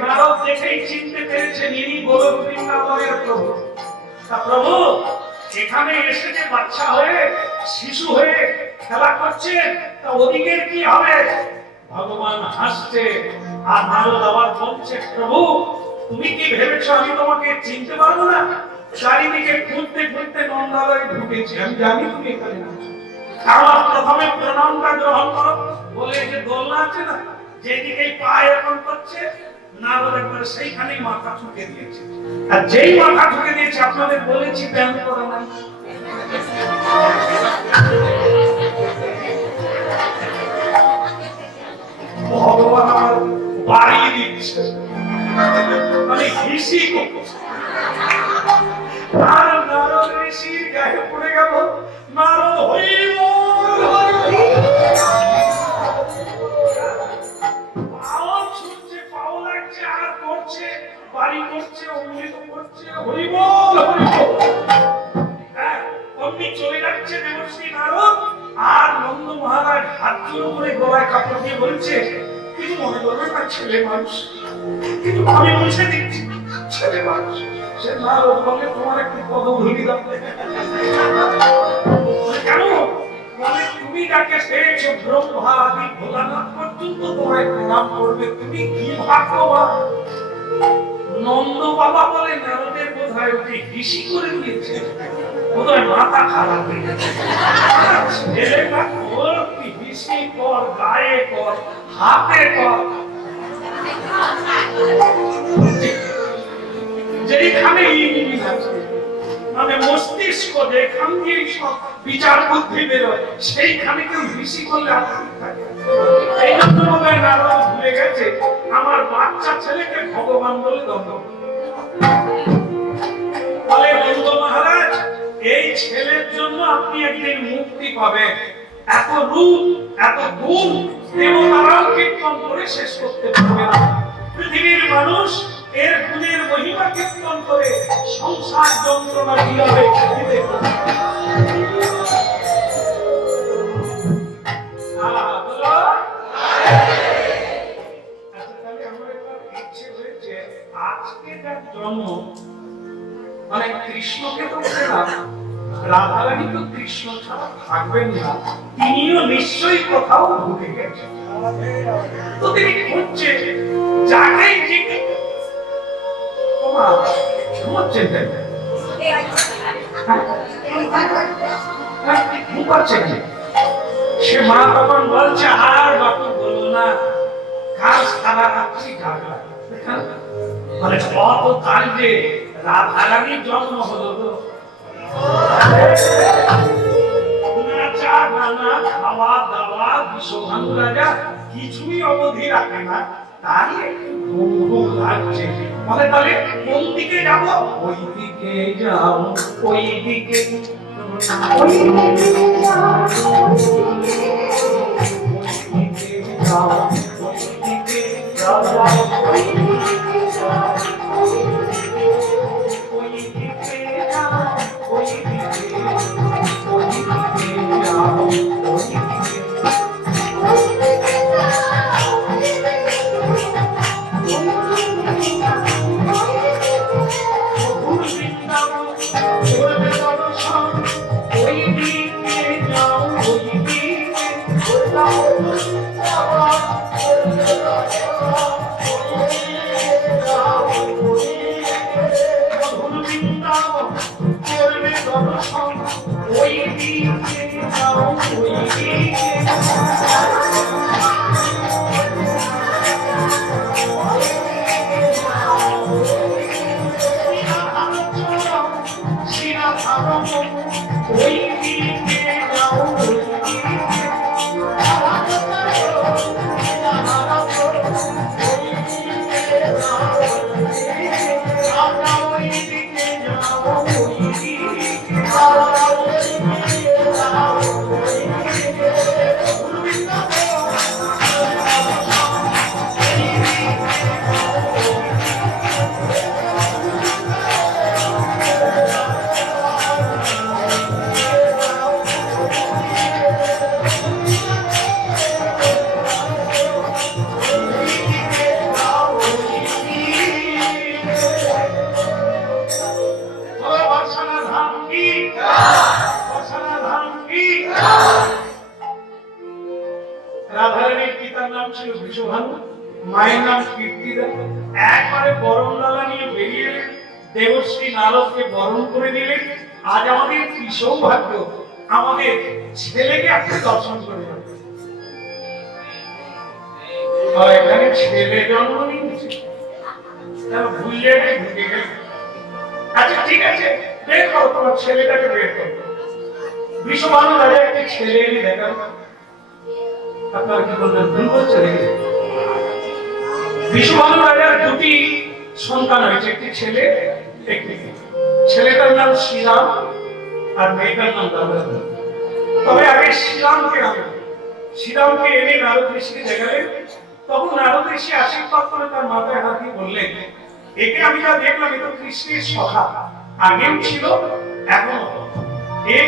নারদ দেখেই চিনতে পেরেছেন ইনি গোলক বৃন্দাবনের প্রভু। প্রভু এখানে এসে যে বাচ্চা হয়ে শিশু হয়ে খেলা করছে তা ওদিকের কি হবে? ভগবান হাসছে আর নারদ আবার বলছে প্রভু তুমি কি ভেবেছো আমি তোমাকে চিনতে পারবো না? চারিদিকে ঘুরতে ঘুরতে নন্দালয়ে ঢুকেছি, আমি জানি তুমি এখানে আছো। আমার প্রথমে প্রণামটা গ্রহণ করো বলে যে দোলনা আছে না যেদিকে পা এখন করছে, নারদ একবার সেইখানেই মাথা ঠুকে দিয়েছে। আর যেই মাথা ঠুকে দিয়েছে আপনাদের বলেছি প্যান করা নাই। ভগবান আমার বাড়ি দিচ্ছে মানে হিসি করছে। আর নারদ ঋষির গায়ে পড়ে গেল নারদ হইল আওয়াজ শুনছে বাড়াবাড়ি করছে, অমৃত করছে, হরিবল হরিবল। হ্যাঁ, অমনি চলে যাচ্ছে দেবশ্রী নারদ, আর নন্দ মহারাজ হাত জোড় করে গলায় কাপড় দিয়ে বলছে, কিছু মনে করবে না, ছেলে মানুষ, কিন্তু আমি মুছে দিচ্ছি, ছেলে মানুষ। সে নারদ বলে, তোমার একটি পদধূলি দাও। কেন বলে, তুমি যাকে পেয়েছো ব্রহ্মা আদি ভোলানাথ পর্যন্ত তোমায় প্রণাম করবে, তুমি কি ভাগ্যবান। নন্দ বাবা বলে, নারদের বোধহয় ওকে হিসি করে দিয়েছে, বোধহয় মাথা খারাপ হয়ে গেছে। ছেলেটা কর, হিসি কর, গায়ে কর, হাতে কর, যেখানে ইঙ্গিত আছে, মানে মস্তিষ্ক যেখান দিয়ে সব বিচার বুদ্ধি বেরোয়, সেইখানে কেউ হিসি করলে আপত্তি থাকে। এই জন্য বোধহয় নারদ ভুলে গেছে আমার বাচ্চা ছেলেকে ভগবান বলে দণ্ড। বলে, নন্দ মহারাজ, এই ছেলের জন্য আপনি একদিন মুক্তি পাবেন। এত রূপ, এত গুণ দেবতারাও কীর্তন করে শেষ করতে পারবে না। পৃথিবীর মানুষ এর গুণের মহিমা কীর্তন করে সংসার যন্ত্রণা কিভাবে দিতে পারে। আজকে যার জন্ম, মানে কৃষ্ণকে তো রাধারানী তো কৃষ্ণ ছাড়া থাকবেন না, তিনিও নিশ্চয়ই কোথাও ভুলে গেছেন। তো তিনি খুঁজছেন যাকেই ঘুমাচ্ছেন, সে মা তখন বলছে, আর বাপু বলো না, কাজ সারা রাত্রি জাগলা। মানে কত কাল যে রাধারানীর জন্ম হলো, খাওয়া দাওয়া বিশ্বভানু রাজা কিছুই অবধি রাখে না, তাই একটু ঘুম ঘুম লাগছে। মানে তাহলে কোন দিকে যাব? ওই দিকে যাও, ওই দিকে, ওই দিকে যাও, ওই দিকে যাও, ওই দিকে যাও, ওই দিকে যাও, ওই দিকে যাও, ওই দিকে, ওই দিকে যাও, ওই দিকে। রাধারানীর পিতার নাম ছিল বিশ্বভানু, মায়ের নাম কীর্তিদা। একবারে বরণডালা নিয়ে বেরিয়ে এলেন, দেবশ্রী নারদকে বরণ করে নিলেন। আজ আমাদের কি সৌভাগ্য, আমাদের ছেলেকে আপনি দর্শন করে যাবেন। এখানে ছেলে জন্ম নিয়েছে, ভুলে ঢুকে গেল। আচ্ছা ঠিক আছে, বের করো তোমার ছেলেটাকে, বের করো। বিশ্বভানু রাজা একটি ছেলে এনে দেখান। আপনারা কি বলবেন, ভুল করছে দেখে? বিশ্বভানু রাজার দুটি সন্তান হয়েছে, একটি ছেলে একটি মেয়ে। ছেলেটার নাম শ্রীরাম আর মেয়েটার নাম রাধারানী। তবে আগে শ্রীরামকে আনলেন, শ্রীরামকে এনে নারদ ঋষিকে দেখালেন। তখন নারদ ঋষি আশীর্বাদ করে তার মাথায় হাত দিয়ে বললেন, একে আমি যা দেখলাম এ তো কৃষ্ণের সখা, আগেও ছিল এখনো। এই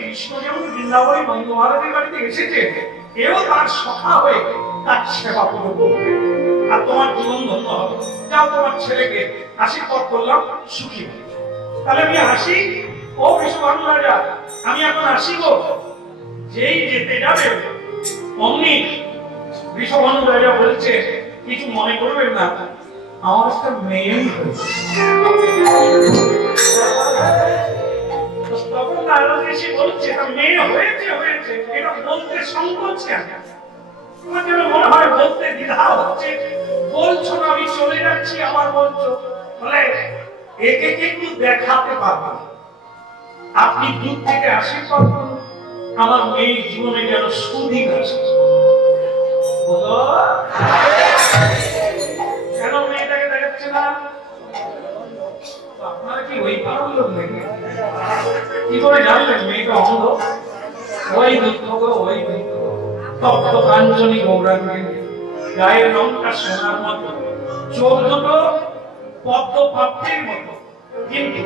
কৃষ্ণ যেমন বৃন্দাবনে নন্দ মহারাজের বাড়িতে এসেছে, এও তার সখা হয়ে তার সেবা করবে। আর তোমার জীবন ধন্য হবে। যাও তোমার ছেলেকে আশীর্বাদ করলাম, সুখী হবে। তাহলে আমি আসি। ও বিশ্বভানু রাজা, আমি এখন আসি গো। যেই যেতে যাবে অমনি বিশ্বভানু রাজা বলছে, কিছু মনে করবেন না, আমার একটা মেয়েই হয়েছে। তখন নারদ ঋষি বলছে, মেয়ে হয়েছে হয়েছে, এটা বলতে সংকোচ কেন? তোমার যেন মনে হয় বলতে দ্বিধা হচ্ছে, বলছো না আমি চলে যাচ্ছি, আবার বলছো। বলে একে একটু দেখাতে পারবা, আপনি দূর থেকে আশীর্বাদ করুন, আমার মেয়ের জীবনে যেন সুদিন আসে। বলো কেন মেয়েটাকে দেখাচ্ছে না? আপনারা কি ওই পাড়ার লোক নাকি? কি করে জানলেন মেয়েটা অন্ধ? ওই দুঃখ গো, ওই দুঃখ। তপ্ত কাঞ্চনী গৌরাঙ্গী, গায়ের রংটা সোনার মতো, চোখ দুটো পদ্ম পাপড়ির মতো, কিন্তু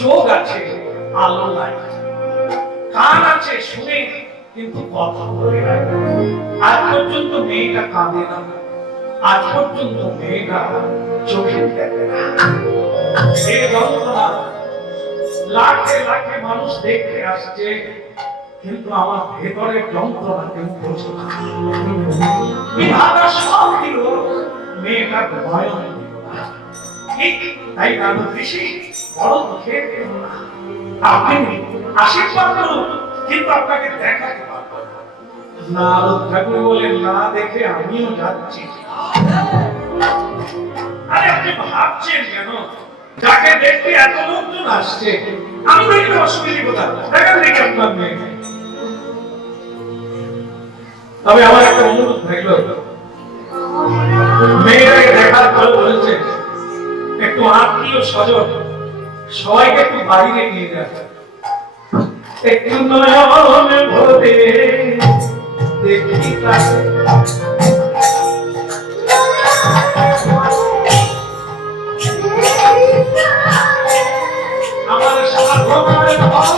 চোখ আছে আলো নাই, কান আছে শুনে কিন্তু কথা বলে না। আজ পর্যন্ত মেয়েটা কাঁদে না, আজ পর্যন্ত মেয়েটা চোখে দেখে না। এই যন্ত্রণা লাখে লাখে মানুষ দেখতে আসছে, কিন্তু আমার ভেতরের যন্ত্রণা কেউ বোঝে না। বিধাতা সব দিল, মেয়েটার ভয়ন দিল না। তাই নারদ ঋষি বড় দুঃখে, আপনি আশীর্বাদ করুন, কিন্তু আপনাকে দেখাতে পারবো না। নারদ ঠাকুর বলেন, না দেখে আমিও যাচ্ছি। আরে আপনি ভাবছেন কেন? যাকে দেখতে এত লোকজন আসছে, আমি দেখলে অসুবিধা কোথায়? দেখেন দেখে আপনার মেয়ে। তবে আমার একটা অনুরোধ থাকলো, মেয়েটাকে দেখার পর বলেছে একটু আত্মীয় স্বজন সবাইকে একটু বাইরে নিয়ে যাবে, একটু নয়ন ভরে দেখি তাকে। আমার সাধনার ভাব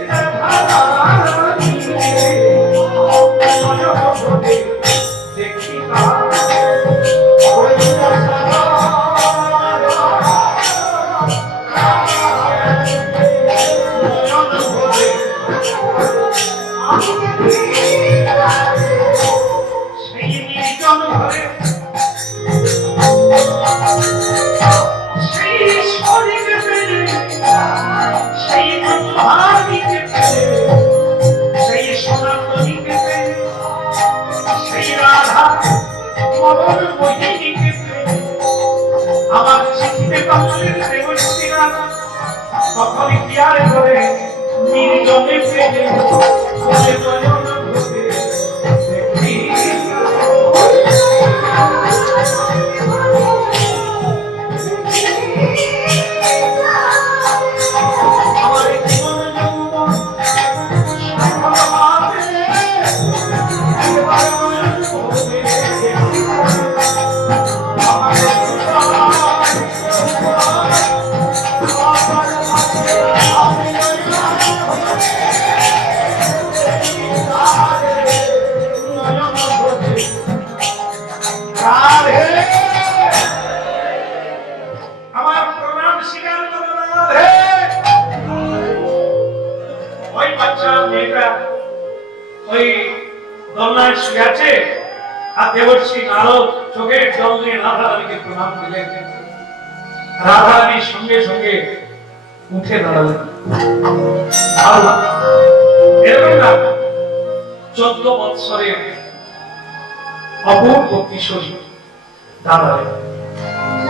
এটা ধারানি নয়ন ভরে দেখি তাকে। আমার শিখতে পারলেন দেবশ্রীরা তখন ক্রিয়ার করে নির্জনে ফেলে বলে নয়ন ভরে দেখি। আমার জীবন যৌবন সফলভাবে নয়ন ভরে দেখি। আমার প্রণাম স্বীকার করো রাধে। ওই বাচ্চা মেয়েটা ওই দোলনায় শুয়ে আছে, আর দেবশ্রী নারদ চোখের জল দিয়ে রাধারানীকে প্রণাম দিলেন। রাধারানীর সঙ্গে সঙ্গে উঠে দাঁড়ালেন। এরকম না 14 বৎসরের অপূর্ব কিশোরী দাঁড়ালেন,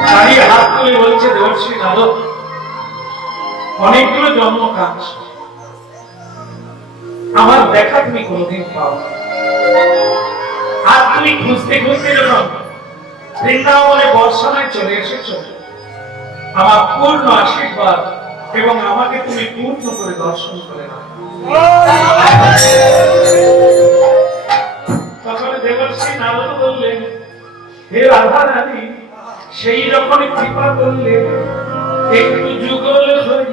দাঁড়িয়ে হাত তুলে বলছে, দেবশ্রী নারদ অনেকগুলো জন্ম কাজ আমার দেখা তুমি কোনোদিন পাও, আর তুমি খুঁজতে খুঁজতে যখন বৃন্দাবনে বর্ষায় চলে এসেছো, আমার পূর্ণ আশীর্বাদ এবং আমাকে তুমি পূর্ণ করে দর্শন করে নাও। তখন দেবশ্রী নারদ বললেন, হে রাধা রানী, সেই যখন কৃপা করলে একটু যুগল হয়ে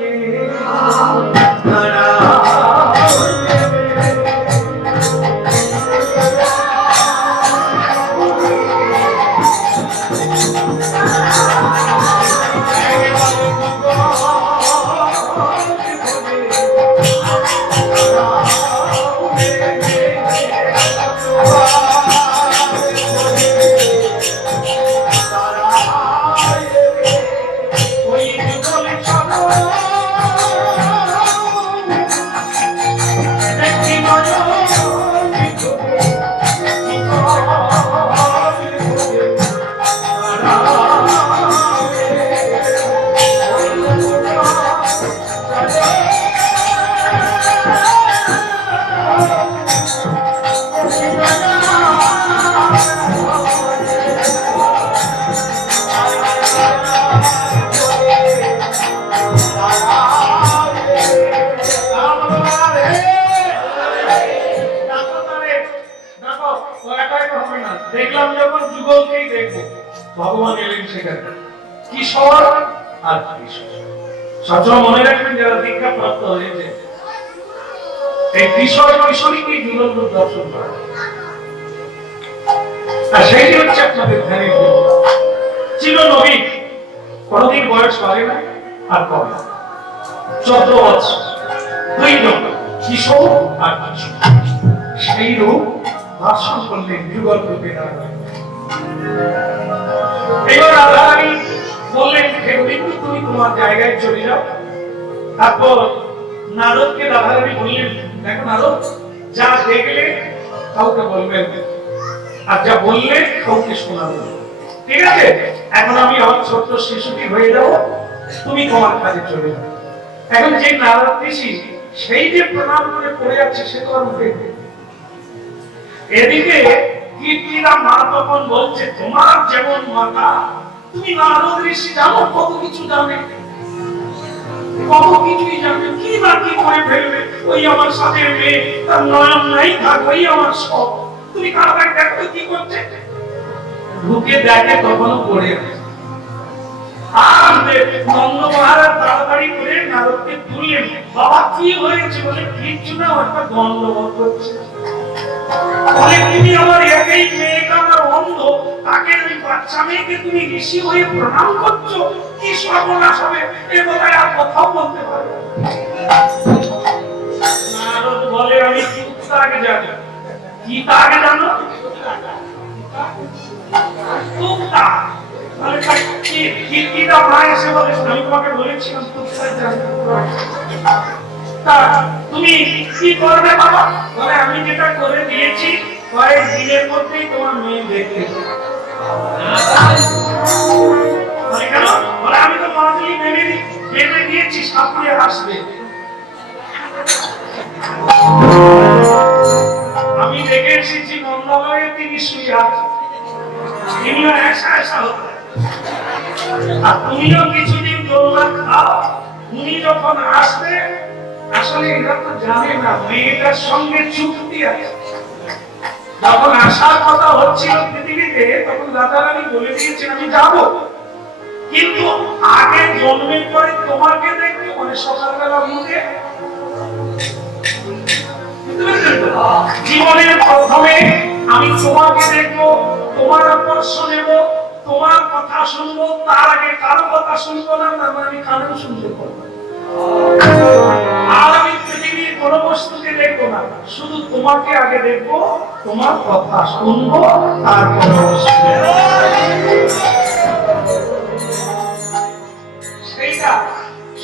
দেখলাম যখন যুগলকেই দেখবো ভগবান এলেন সেখানে কিশোর আর কিশোর। সবসময় মনে রাখবেন যারা দীক্ষা প্রাপ্ত হয়েছে এই কিশোর কিশোরীকেই যুগল রূপ দর্শন করা, আর সেইটি হচ্ছে আপনাদের ধ্যানের চির নবী। কোনদিন বয়স বাড়ে না আর কমে না, 14 বছর দুই জন কিশোর আর কিশোর, সেই রূপ দর্শন করলেন যুগল রূপে দাঁড়ালেন। এবার রাধারানী বললেন বিন্দু তুমি তোমার জায়গায় চলে যাও। তারপর নারদকে রাধারানী বললেন দেখো নারদ, যা দেখলে কাউকে বলবেন আর যা বললে কাউকে শোনাবেন, ঠিক আছে? এখন আমি আমার ছোট্ট শিশুটি হয়ে যাব, তুমি তোমার কাজে চলে যাও। এখন যে নারদ ঋষি সেই যে প্রণাম করে পড়ে যাচ্ছে সে তো আর উঠে, এদিকে কীর্তিরা মা তখন বলছে তোমার যেমন মাথা, তুমি নারদ ঋষি জানো কত কিছু জানে, কত কিছুই জানে, কি না কি করে ফেলবে। ওই আমার সাথে মেয়ে, তার নয়ন নাই থাক, ওই আমার সব, তুমি কারবার দেখো কি করছে। ঢুকে দেখে তখনও পড়ে আছে। আর নন্দ মহারাজ তাড়াতাড়ি করে নারদকে তুললেন। বাবা কি হয়েছে বলে, কিচ্ছু না, একটা গন্ডগোল করছে। বলে তুমি আমার একই মেয়েটা আমার অন্ধ, তাকে ওই বাচ্চা মেয়েকে তুমি ঋষি হয়ে প্রণাম করছো, কি সর্বনাশ হবে। এ কথায় আর কথাও বলতে পারে নারদ বলে আমি তুক্তাকে জানি। কি তাকে জানো? তুক্তা মানে কিটা প্রায় এসে বলে আমি তোমাকে বলেছিলাম তুক্তা জানি। তুমি কি করবে বাবা? বলে আমি যেটা করে দিয়েছি কয়েক দিনের মধ্যেই তোমার মেয়ে দেখতে। কেন? বলে আমি তো মাঝে ভেবে দিয়েছি সামনে আসবে। আমি দেখে এসেছি মন্দালয়ে তিনি শুয়ে আছেন, তিনিও এসা এসা হতে, আর তুমিও কিছুদিন দোলনা খাও। উনি যখন আসবে, আসলে এরা তো জানে না মেয়েটার সঙ্গে চুক্তি আছে। যখন আসার কথা হচ্ছিল পৃথিবীতে তখন রাধারানী বলে দিয়েছেন আমি যাব, কিন্তু আগে জন্মের পরে তোমাকে দেখবে, মানে সকালবেলা মুখে জীবনের প্রথমে আমি তোমাকে দেখবো, তোমার আকর্ষ নেব, তোমার কথা শুনবো, তার আগে কারো কথা শুনবো না, তার মানে আমি কারো শুনতে পারবো। আর আমি পৃথিবীর কোন বস্তুকে দেখবো না, শুধু তোমাকে আগে দেখবো, তোমার কথা শুনবো, তারপর সেইটা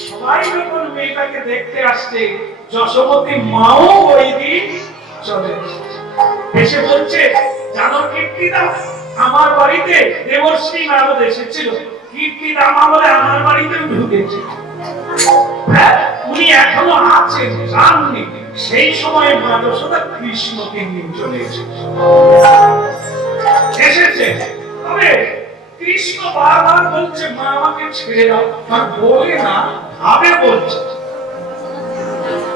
সবাই যখন মেয়েটাকে দেখতে আসছে, যশোমতী মাও ওই দিন চলে এসে বলছে জানো কীর্তিদা, আমার বাড়িতে দেবশ্রী নারদ এসেছিল। কীর্তিদা মা বলে আমার বাড়িতে ঢুকেছে, উনি এখনো আছেন, জাননি। সেই সময় মা যশোদা কৃষ্ণকে নিয়ে চলে এসেছে। তবে কৃষ্ণ বারবার বলছে মা আমাকে ছেড়ে দাও, আর বলে না ভাবে বলছে।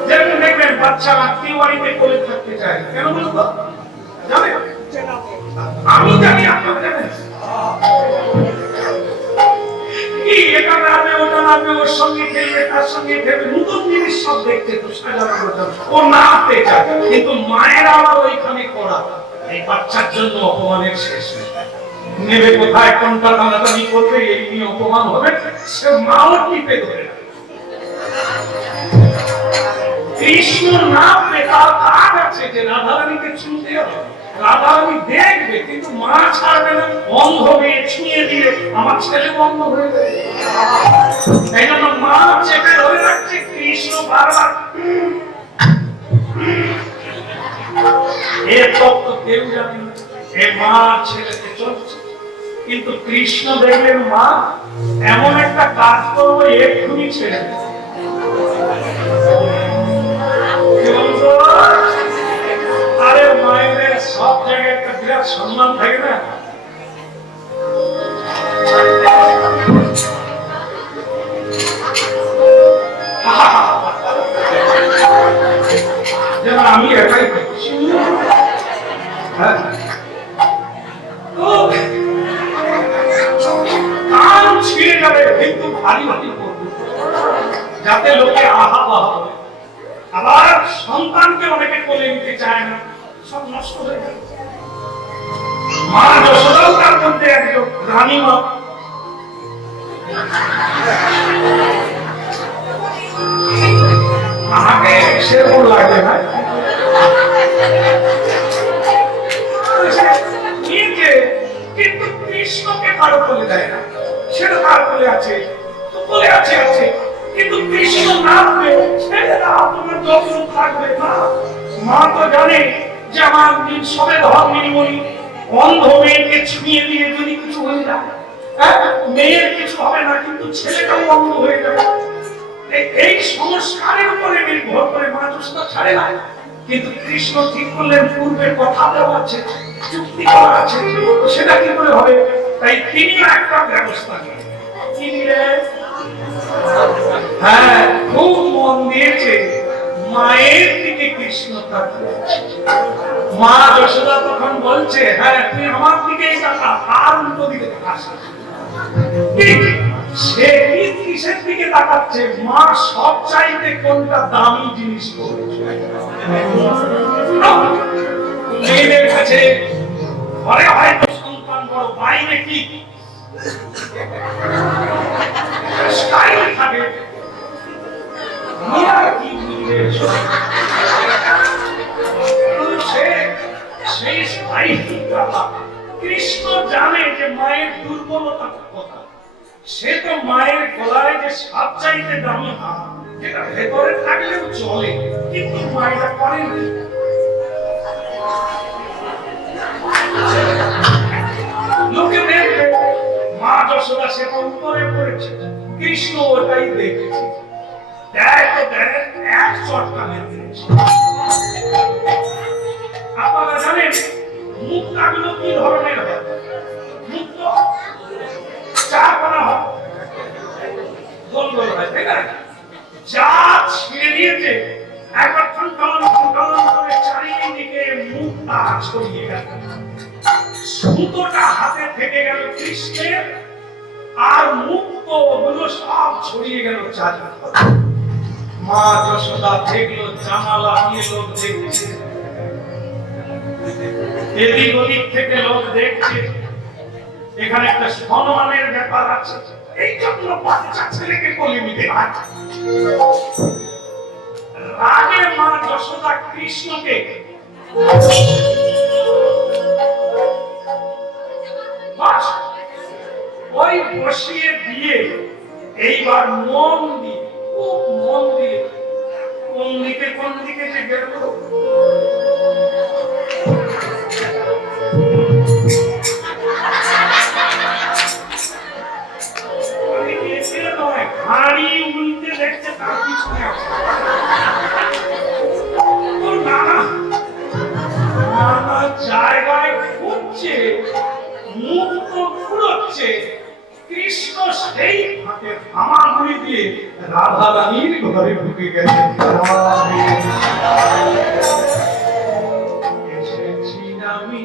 যেমন দেখবেন বাচ্চা আত্মীয় বাড়িতে করে থাকতে চায়, কেন বলতো জানেন? আমি জানি, আপনারা জানেন। ওর সঙ্গে খেলবে, তার সঙ্গে খেলবে, নতুন জিনিস সব দেখতে তো সাজানো গোছানো। ও নাচতে চায়, কিন্তু মায়ের আবার ওইখানে করা। এই বাচ্চার জন্য অপমানের শেষ নেই। নেবে কোথায়, কোনটা টানাটানি করবে, এই নিয়ে অপমান হবে, সে মাও টিপে ধরে। কৃষ্ণ নামবে, তার কাজ আছে যে রাধারানীকে ছুঁতে হবে, রাধারানী দেখবে, কিন্তু মা ছাড়বে না। অন্ধ মেয়ে ছুঁয়ে দিয়ে আমার ছেলে বন্ধ হয়ে যাবে। তাই জন্য মা চেপে ধরে রাখছে। কৃষ্ণ বারবার এর তত্ত্ব কেউ জানে না। এ মা ছেলেকে চলছে, কিন্তু কৃষ্ণ দেখলেন মা এমন একটা কাজ করবো এক্ষুনি ছেড়ে দেবে। আরে মায়ের সব জায়গায় একটা বিরাট সম্মান থাকে না। যেমন আমি একাই করছি, কান ছিঁড়ে যাবে, কিন্তু ভারী ভারী করবে যাতে লোকে আহা বাহা হবে। আবার সন্তানকে অনেকে কোলে নিতে চায় না, সব নষ্ট হয়ে যায়। মা যশোদাও তার মধ্যে একজন রানীমা। আমাকে সেরকম লাগে না, কিন্তু কৃষ্ণকে কারো কোলে দেয় না। সেটা তার কোলে আছে, তো কোলে আছে আছে, কিন্তু কৃষ্ণ নামবে, ছেলেরা তোমার যত্ন থাকবে না। মা তো জানে যে আমার সবে ধর্মিনী অন্ধ মেয়েকে ছুঁয়ে দিয়ে যদি কিছু হয়ে যায়, মেয়ের কিছু হবে না, কিন্তু ছেলেটাও অন্ধ হয়ে যাবে। এই সংস্কারের উপরে নির্ভর করে মা যশোদা ছাড়ে না। কিন্তু কৃষ্ণ ঠিক করলেন, পূর্বের কথা দেওয়া আছে, চুক্তি করা আছে, সেটা কি করে হবে? তাই তিনি একটা ব্যবস্থা নিলেন। কি নিলেন? হ্যাঁ, খুব মন দিয়েছে মায়ের দিকে কৃষ্ণ তাকিয়ে। মা যশোদা তখন বলছে, হ্যাঁ তুই আমার দিকেই তাকা, আর উল্টো দিকে তাকাস। সে কি কিসের দিকে তাকাচ্ছে? মা সব চাইতে কোনটা দামি জিনিস করেছে। মেয়েদের কাছে ঘরে হয়তো সন্তান বড়, বাইরে কি স্টাইল থাকে, কি সেই স্টাইল। কৃষ্ণ জানে যে মায়ের দুর্বলতা কথা। সে তো মায়ের গলায় যে সব চাইতে দামি হাত, যেটা ভেতরে থাকলেও চলে, কিন্তু মায়েরা করেন। লোকে দেখবে মা যশোদা সেটা উপরে পড়েছে, কৃষ্ণ ওটাই দেখেছে। দেখ এক চটকা মেরেছে। আপনারা জানেন মুক্তাগুলো কি ধরনের হয়? মুক্ত চা করা হয়, গোল গোল হয়, তাই না? যা ছিঁড়ে দিয়েছে, একবার ঠনঠন করে চারিদিকে মুক্তা ছড়িয়ে গেল। সুতোটা হাতে থেকে গেল কৃষ্ণের, আর মুক্ত গুলো সব ছড়িয়ে গেল চারিদিকে। মা যশোদা দেখলো, জানালা দিয়ে লোক দেখছে, এদিক ওদিক থেকে লোক দেখছে। এখানে একটা সম্মানের ব্যাপার আছে, এই জন্য বাচ্চা ছেলেকে কোলে নিতে হয়। রাগে মা যশোদা কৃষ্ণকে ওই বসিয়ে দিয়ে এইবার মন দিয়ে, খুব মন দিয়ে, কোন দিকে যে গেল হাড়ি উল্টে দেখছে, তার পিছনে আছে নানা জায়গায় ঘুরছে, মুখ তো ঘুরোচ্ছে। কৃষ্ণ সেই ফাঁকে হামাগুড়ি দিয়ে রাধা রানীর ঘরে ঢুকে গেছে। এসেছি আমি,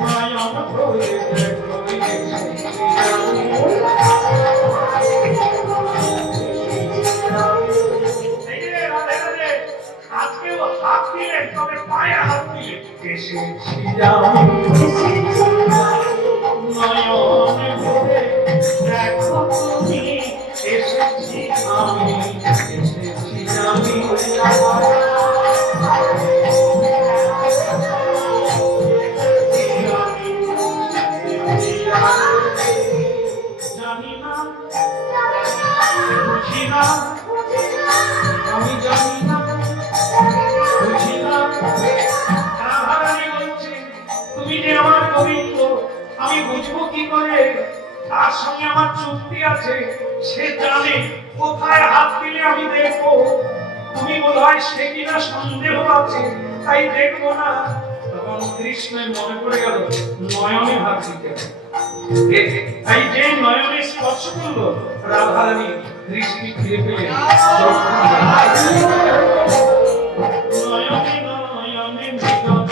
মায়া হাত দিলে তবে পায়ে হাত দিলে এসেছি আমি নয়নে ভরে দেখো তুমি এসেছি আমি জানি না বুঝি না আমি জানি না বুঝি না রাধারানী বলছে তুমি যে আমার গোবিন্দ আমি বুঝবো কি করে তার সঙ্গে আমার চুক্তি আছে সে জানে কোথায় হাত দিলে আমি দেখবো তুমি বোধহয় সে কিনা সন্দেহ আছে তাই দেখবো না তখন কৃষ্ণের মনে পড়ে গেল নয়নে হাত দিতে তাই যে নয়নে স্পর্শ করলো রাধারানী দৃষ্টি ফিরে পেলেন নয়নে নয়নে মিলন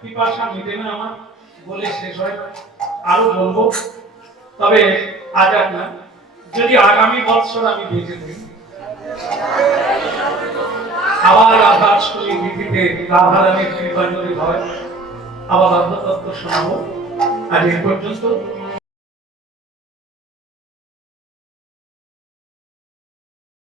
পিপাসা মিটে না আমার বলে শেষ হয় আরো বলবো তবে আজ আর না যদি আগামী বছর আমি বেঁচে থাকি আবার আকাশকুলি দিদিতে রাধারানীর কৃপা যদি হয় আবার অর্ধতত্ত্ব শোনাবো আজ এই পর্যন্ত